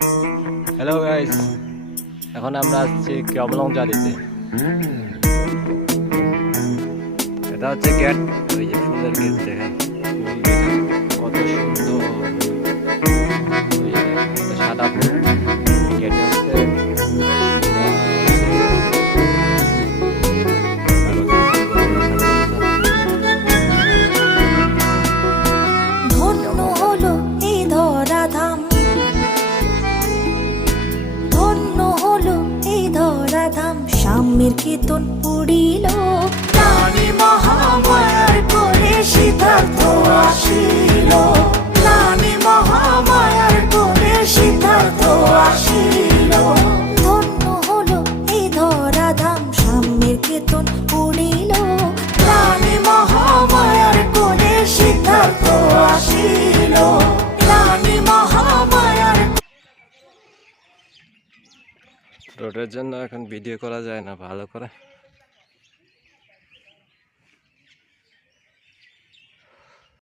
Hello guys, এখন আমরা আসছি কেবলং জালিতে। এটা হচ্ছে গেট, ওই যে ফুলের গেট দেখেন, ফুল দেখেন কত সুন্দর। ওই যে একটা সাদা ফুল গেটে হচ্ছে ধন্য হলো এই ধরাধাম, ধন্য হলো এই ধরাধাম। সাম্যের কীর্তন পুরিল, প্রাণী মহামায়ার কোলে সিদ্ধার্থ আসিল। প্রাণী মহামায়ার কোলে সিদ্ধার্থ আসিল। ধন্য হলো এই ধরাধাম, সাম্যের কীর্তন পুরিল, প্রাণী মহামায়ার কোলে সিদ্ধার্থ আসিল। প্রাণী মহামায়ার। রোডের জন্য এখন ভিডিও করা যায় না ভালো করে।